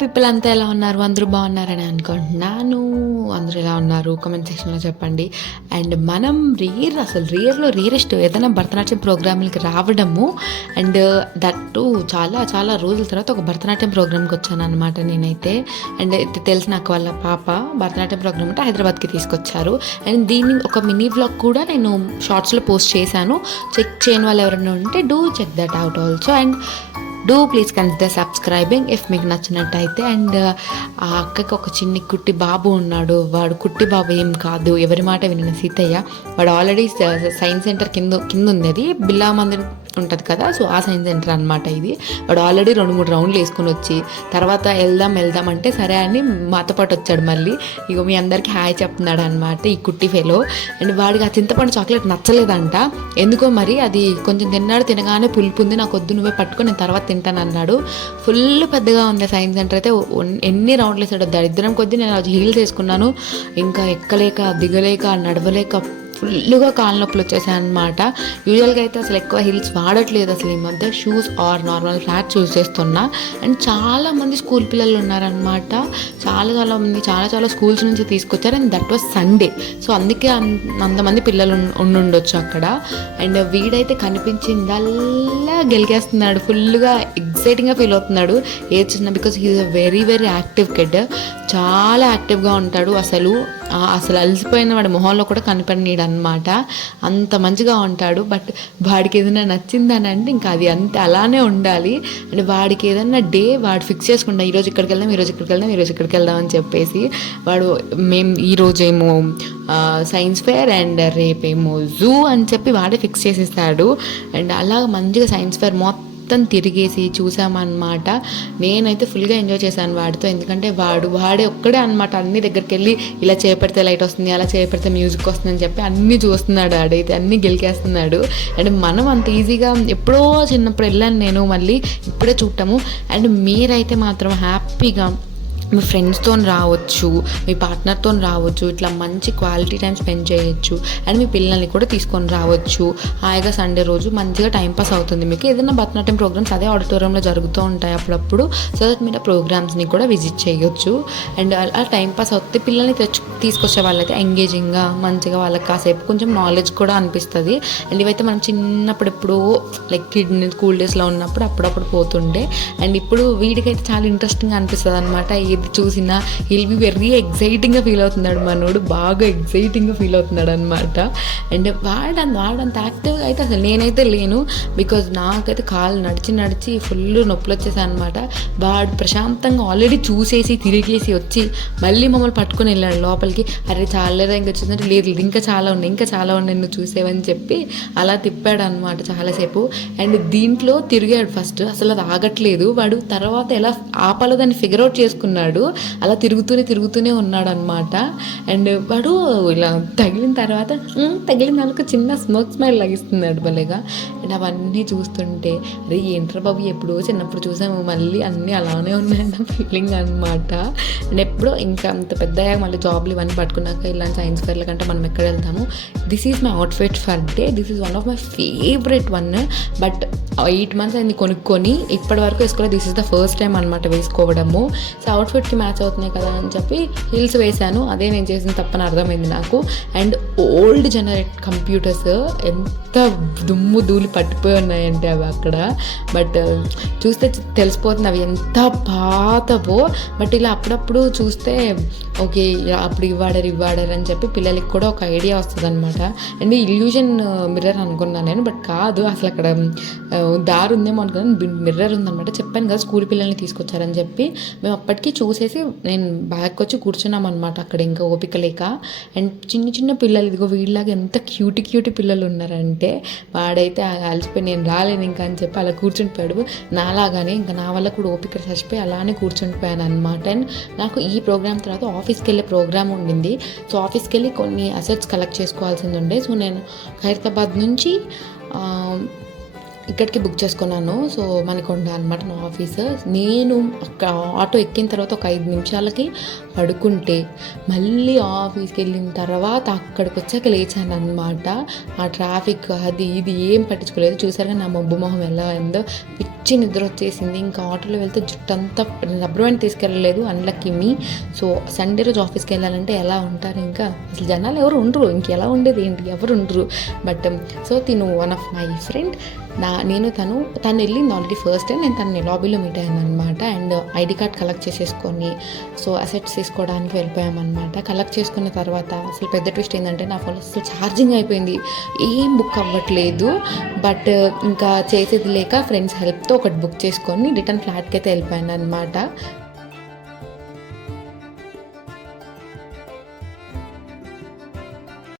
People అంతా ఎలా ఉన్నారు? అందరూ బాగున్నారని అనుకుంటున్నాను. అందరూ ఎలా ఉన్నారు కామెంట్ సెక్షన్లో చెప్పండి. అండ్ మనం రేరెస్ట్ ఏదైనా భరతనాట్యం ప్రోగ్రాంలకి రావడము. అండ్ దట్టు చాలా చాలా రోజుల తర్వాత ఒక భరతనాట్యం ప్రోగ్రామ్కి వచ్చాను అనమాట నేనైతే. అండ్ తెలిసిన నాకు వాళ్ళ పాప భరతనాట్యం ప్రోగ్రామ్ అంటే హైదరాబాద్కి తీసుకొచ్చారు. అండ్ దీన్ని ఒక మినీ వ్లాగ్ కూడా నేను షార్ట్స్లో పోస్ట్ చేశాను. చెక్ చేయని వాళ్ళు ఎవరైనా ఉంటే do check that out also. And do please consider subscribing if మీకు నచ్చినట్టయితే. అండ్ ఆ అక్కకి ఒక చిన్ని కుట్టి బాబు ఉన్నాడు. వాడు కుట్టి బాబు ఏం కాదు, ఎవరి మాట వినిన సీతయ్య. వాడు ఆల్రెడీ సైన్స్ సెంటర్ కింద ఉంది, బిర్లా మందిర్ ఉంటుంది కదా, సో ఆ సైన్స్ సెంటర్ అనమాట ఇది. వాడు ఆల్రెడీ 2-3 రౌండ్లు వేసుకుని వచ్చి తర్వాత వెళ్దాం అంటే సరే అని మాతో పాటు వచ్చాడు. మళ్ళీ ఇగో మీ అందరికీ హాయ్ చెప్తున్నాడు అనమాట ఈ కుట్టి ఫెలో. అండ్ వాడికి ఆ చింతపండు చాక్లెట్ నచ్చలేదంట, ఎందుకో మరి. అది కొంచెం తినగానే పులుపు ఉంది, నాకు వద్దు నువ్వే పట్టుకొని నేను తర్వాత తింటాను అన్నాడు. ఫుల్ పెద్దగా ఉంది సైన్స్ సెంటర్ అయితే. ఎన్ని రౌండ్లు వేసాడు దరిద్రం కొద్దీ. నేను అది హీల్స్ వేసుకున్నాను, ఇంకా ఎక్కలేక దిగలేక నడవలేక ఫుల్గా కాళ్ళ నొప్పులు వచ్చేసాయి అనమాట. యూజువల్గా అయితే అసలు ఎక్కువ హిల్స్ వాడట్లేదు అసలు ఈ మధ్య. Shoes or normal flat shoes చేస్తున్నా. అండ్ చాలామంది స్కూల్ పిల్లలు ఉన్నారనమాట. చాలా మంది చాలా స్కూల్స్ నుంచి తీసుకొచ్చారు. And that was Sunday, so అందుకే అంతమంది పిల్లలు ఉండుండొచ్చు అక్కడ. అండ్ వీడైతే కనిపించిందల్లా గెలికేస్తున్నాడు, ఫుల్గా ఎక్సైటింగ్గా ఫీల్ అవుతున్నాడు ఏడ్చున్నా. Because he's a very very active kid. చాలా యాక్టివ్గా ఉంటాడు. అసలు అలసిపోయిన వాడి మొహంలో కూడా కనపడనీడు అనమాట, అంత మంచిగా ఉంటాడు. బట్ వాడికి ఏదైనా నచ్చిందని అంటే ఇంకా అది అంతే అలానే ఉండాలి. అంటే వాడికి ఏదైనా డే వాడు ఫిక్స్ చేసుకుంటా, ఈరోజు ఇక్కడికి వెళ్దాం అని చెప్పేసి. వాడు మేము ఈరోజేమో సైన్స్ ఫేర్ అండ్ రేపేమో జూ అని చెప్పి వాడే ఫిక్స్ చేసేస్తాడు. అండ్ అలా మంచిగా సైన్స్ ఫేర్ మొత్తం తిరిగేసి చూసామన్నమాట. నేనైతే ఫుల్గా ఎంజాయ్ చేశాను వాడితో, ఎందుకంటే వాడే ఒక్కడే అనమాట అన్ని దగ్గరికి వెళ్ళి ఇలా చేపెడితే లైట్ వస్తుంది, అలా చేపెడితే మ్యూజిక్ వస్తుంది అని చెప్పి అన్నీ చూస్తున్నాడు. ఆడైతే అన్నీ గెలికేస్తున్నాడు. అండ్ మనం అంత ఈజీగా ఎప్పుడో చిన్నప్పుడు వెళ్ళాను నేను, మళ్ళీ ఇప్పుడే చూడటము. అండ్ మీరైతే మాత్రం హ్యాపీగా మీ ఫ్రెండ్స్తో రావచ్చు, మీ పార్ట్నర్తో రావచ్చు, ఇట్లా మంచి క్వాలిటీ టైం స్పెండ్ చేయొచ్చు. అండ్ మీ పిల్లల్ని కూడా తీసుకొని రావచ్చు. హాయిగా సండే రోజు మంచిగా టైంపాస్ అవుతుంది మీకు. ఏదైనా భరతనాట్యం ప్రోగ్రామ్స్ అదే ఆడిటోరియంలో జరుగుతూ ఉంటాయి అప్పుడప్పుడు, సో దట్ మీరు ఆ ప్రోగ్రామ్స్ని కూడా విజిట్ చేయొచ్చు. అండ్ అలా టైంపాస్ అవుతుంది. పిల్లల్ని తీసుకొచ్చే వాళ్ళైతే ఎంగేజింగ్గా మంచిగా వాళ్ళకి కాసేపు కొంచెం నాలెడ్జ్ కూడా అనిపిస్తుంది. అండ్ ఇవైతే మనం చిన్నప్పుడు ఎప్పుడో లైక్ స్కూల్ డేస్లో ఉన్నప్పుడు అప్పుడప్పుడు పోతుండే. అండ్ ఇప్పుడు వీడికైతే చాలా ఇంట్రెస్టింగ్గా అనిపిస్తుంది అనమాట. ఏది చూసినా హిల్ బి వెరీ ఎగ్జైటింగ్గా ఫీల్ అవుతున్నాడు మనోడు, బాగా ఎగ్జైటింగ్గా ఫీల్ అవుతున్నాడు అనమాట. అండ్ వాడంత యాక్టివ్గా అయితే అసలు నేనైతే లేను, బికాజ్ నాకైతే కాళ్ళు నడిచి ఫుల్ నొప్పులు వచ్చేసాయి అనమాట. వాడు ప్రశాంతంగా ఆల్రెడీ చూసేసి తిరిగేసి వచ్చి మళ్ళీ మమ్మల్ని పట్టుకొని వెళ్ళాడు లోపలికి. అరే చాలేదా ఇంకా చూసినట్టు, లేదు ఇంకా చాలా ఉన్నాయి నువ్వు చూసేవని చెప్పి అలా తిప్పాడు అనమాట చాలాసేపు. అండ్ దీంట్లో తిరిగాడు ఫస్ట్, అసలు అది ఆగట్లేదు. వాడు తర్వాత ఎలా ఆపాలో దాన్ని ఫిగర్ అవుట్ చేసుకున్నాడు. అలా తిరుగుతూనే ఉన్నాడు అనమాట. అండ్ వాడు ఇలా తగిలిన తర్వాత తగిలిన దానికి చిన్న స్మోక్ స్మైల్ లాగిస్తున్నాడు భలేగా. అండ్ అవన్నీ చూస్తుంటే అరే ఏంట్రా బాబు ఎప్పుడో చిన్నప్పుడు చూసాము, మళ్ళీ అన్నీ అలానే ఉన్నాయన్న ఫీలింగ్ అనమాట. అండ్ ఎప్పుడో ఇంకా అంత పెద్దగా మళ్ళీ జాబ్లు ఇవన్నీ పట్టుకున్నాక ఇలాంటి సైన్స్ ఫేర్ల కంటే మనం ఎక్కడ వెళ్తాము. This is my outfit for day. This is one of my favourite one. But 8 months అయింది కొనుక్కొని, ఇప్పటి వరకు వేసుకోలేదు. This is the first time అనమాట వేసుకోవడము. సో అవుట్ఫిట్కి మ్యాచ్ అవుతున్నాయి కదా అని చెప్పి హీల్స్ వేశాను. అదే నేను చేసిన తప్పని అర్థమైంది నాకు. అండ్ ఓల్డ్ జనరేట్ కంప్యూటర్స్ ఎంత దుమ్ము ధూళి పట్టిపోయి ఉన్నాయంటే అవి అక్కడ. బట్ చూస్తే తెలిసిపోతుంది అవి ఎంత పాతవో. బట్ ఇలా అప్పుడప్పుడు చూస్తే ఓకే అప్పుడు ఇవ్వాడరు అని చెప్పి పిల్లలకి కూడా ఒక ఐడియా వస్తుంది అనమాట. అండ్ ఇల్యూజన్ మిర్రర్ అనుకున్నాను నేను, బట్ కాదు, అసలు అక్కడ దారి ఉందేమో అనుకున్నాను. మిర్రర్ ఉందనమాట. చెప్పాను కదా స్కూల్ పిల్లల్ని తీసుకొచ్చారని చెప్పి. మేము అప్పటికి చూసేసి నేను బ్యాగ్కి వచ్చి కూర్చున్నాం అనమాట అక్కడ, ఇంకా ఓపిక లేక. అండ్ చిన్న పిల్లలు, ఇదిగో వీళ్ళలాగా ఎంత క్యూటీ పిల్లలు ఉన్నారంటే, వాడైతే అలసిపోయి నేను రాలేను ఇంకా అని చెప్పి అలా కూర్చుండిపోయాడు. నాలాగానే ఇంకా నా వల్ల కూడా ఓపిక చచ్చిపోయి అలానే కూర్చుండిపోయాను అనమాట. అండ్ నాకు ఈ ప్రోగ్రామ్ తర్వాత ఆఫీస్కి వెళ్ళే ప్రోగ్రామ్ ఉండింది. సో ఆఫీస్కి వెళ్ళి కొన్ని అసెట్స్ కలెక్ట్ చేసుకోవాల్సింది ఉండే. సో నేను హైదరాబాద్ నుంచి ఇక్కడికి బుక్ చేసుకున్నాను. సో మనకొండ అనమాట నా ఆఫీస్. నేను ఆటో ఎక్కిన తర్వాత ఒక 5 నిమిషాలకి పడుకుంటే మళ్ళీ ఆఫీస్కి వెళ్ళిన తర్వాత అక్కడికి వచ్చాక లేచాను అనమాట. ఆ ట్రాఫిక్ అది ఇది ఏం పట్టించుకోలేదు. చూసారుగా నా మబ్బు మొహం ఎలా అయిందో, పిచ్చ పిచ్చి నిద్ర వచ్చేసింది. ఇంకా ఆటోలో వెళ్తే జుట్టంతా రబ్బర్ బ్యాండ్ తీసుకెళ్ళలేదు, అన్లక్కీ మీ. సో సండే రోజు ఆఫీస్కి వెళ్ళాలంటే ఎలా ఉంటారు, ఇంకా అసలు జనాలు ఎవరు ఉండరు, ఇంకెలా ఉండేది ఏంటి, ఎవరు ఉండరు. బట్ సో తిను వన్ ఆఫ్ మై ఫ్రెండ్, తను వెళ్ళింది ఆల్రెడీ ఫస్ట్ టైం. నేను తనని లాబీలో మీట్ అయ్యాను అనమాట. అండ్ ఐడి కార్డ్ కలెక్ట్ చేసేసుకొని సో అసెట్స్ తీసుకోవడానికి వెళ్ళిపోయామన్నమాట. కలెక్ట్ చేసుకున్న తర్వాత అసలు పెద్ద ట్విస్ట్ ఏంటంటే నా ఫోన్ అసలు ఛార్జింగ్ అయిపోయింది, ఏం బుక్ అవ్వట్లేదు. బట్ ఇంకా చేసేది లేక ఫ్రెండ్స్ హెల్ప్తో ఒకటి బుక్ చేసుకొని రిటర్న్ ఫ్లాట్కి అయితే వెళ్ళిపోయాను అనమాట.